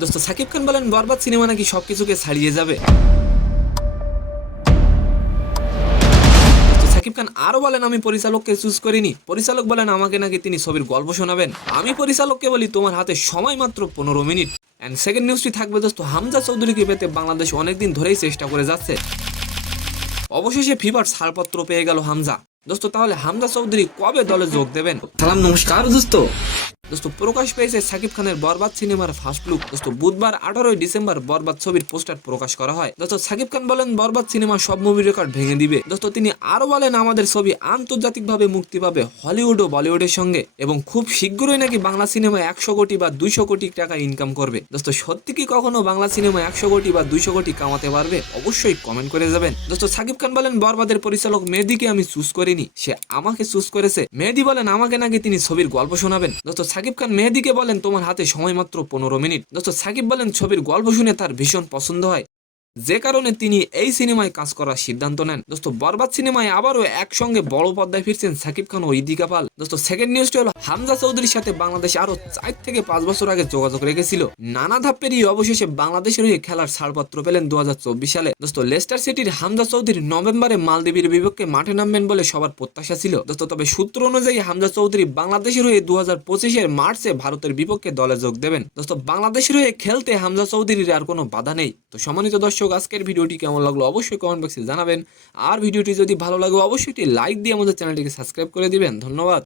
দোস্ত সাকিব খান বলেন বরবাদ সিনেমা নাকি সবকিছুকে ছাড়িয়ে যাবে। সাকিব খান আরো বলেন আমি পরিচালককে চুজ করিনি, পরিচালক বলেন আমাকে নাকি তিনি ছবির গল্প শোনাবেন। আমি পরিচালককে বলি তোমার হাতে সময় মাত্র 15 মিনিট। এন্ড সেকেন্ড নিউজটি থাকবে দোস্ত হামজা চৌধুরীকে পেতে বাংলাদেশ অনেকদিন ধরেই চেষ্টা করে যাচ্ছে। অবশেষে ফিফার ছাড়পত্র পেয়ে গেল হামজা। দোস্ত তাহলে হামজা চৌধুরী কবে দলে যোগ দেবেন? সালাম নমস্কার দোস্ত। দোস্ত প্রকাশ পেয়েছে সাকিব খানের বরবাদ সিনেমার ফার্স্ট লুক। দোস্ত বুধবার 18 ডিসেম্বর বরবাদ ছবির পোস্টার প্রকাশ করা হয়। দোস্ত সাকিব খান বলেন বরবাদ সিনেমা সব মুভি রেকর্ড ভেঙে দিবে। দোস্ত তিনি আরো বলেন আমাদের ছবি আন্তর্জাতিকভাবে মুক্তি পাবে হলিউড ও বলিউডের সঙ্গে, এবং খুব শীঘ্রই নাকি বাংলা সিনেমা 100 কোটি বা 200 কোটি টাকা ইনকাম করবে। দোস্ত সত্যি কি কখনো বাংলা সিনেমা 100 কোটি বা 200 কোটি কামাতে পারবে? অবশ্যই কমেন্ট করে যাবেন। দোস্ত সাকিব খান বলেন বরবাদের পরিচালক মেহেদীকে আমি চুজ করিনি, সে আমাকে চুজ করেছে। মেহেদী বলেন আমাকে নাকি তিনি ছবির গল্প শোনাবেন। দোস্ত সাকিব খান মেহেদীকে বলেন তোমার হাতে সময় মাত্র 15 মিনিট। দোস্ত সাকিব বলেন ছবির গল্প শুনে তার ভীষণ পছন্দ হয়, যে কারণে তিনি এই সিনেমায় কাজ করার সিদ্ধান্ত নেন। দোস্ত বরবাদ সিনেমায় আবারও একসঙ্গে বড় পর্দায় ফিরছেন সাকিব খান ও ইদিকা পাল। দোস্ত সেকেন্ড নিউজটি হলো হামজা চৌধুরীর সাথে বাংলাদেশ আরো 4 থেকে 5 বছর আগে যোগাযোগ রেখেছিল। নানা ধাপ পেরিয়ে অবশেষে বাংলাদেশের হয়ে খেলার ছাড়পত্র পেলেন 2024 সালে। দোস্ত লেস্টার সিটির হামজা চৌধুরী নভেম্বরে মালদ্বীপের বিপক্ষে মাঠে নামবেন বলে সবার প্রত্যাশা ছিল। দোস্ত তবে সূত্র অনুযায়ী হামজা চৌধুরী বাংলাদেশের হয়ে 2025-এর মার্চে ভারতের বিপক্ষে দলে যোগ দেবেন। দোস্ত বাংলাদেশের হয়ে খেলতে হামজা চৌধুরীর আর কোনো বাধা নেই। তো সম্মানিত দর্শক, আজকের ভিডিওটি কেমন লাগলো অবশ্যই কমেন্ট বক্সে জানাবেন। আর ভিডিওটি যদি ভালো লাগে অবশ্যই একটি লাইক দিয়ে আমাদের চ্যানেলটিকে সাবস্ক্রাইব করে দিবেন। ধন্যবাদ।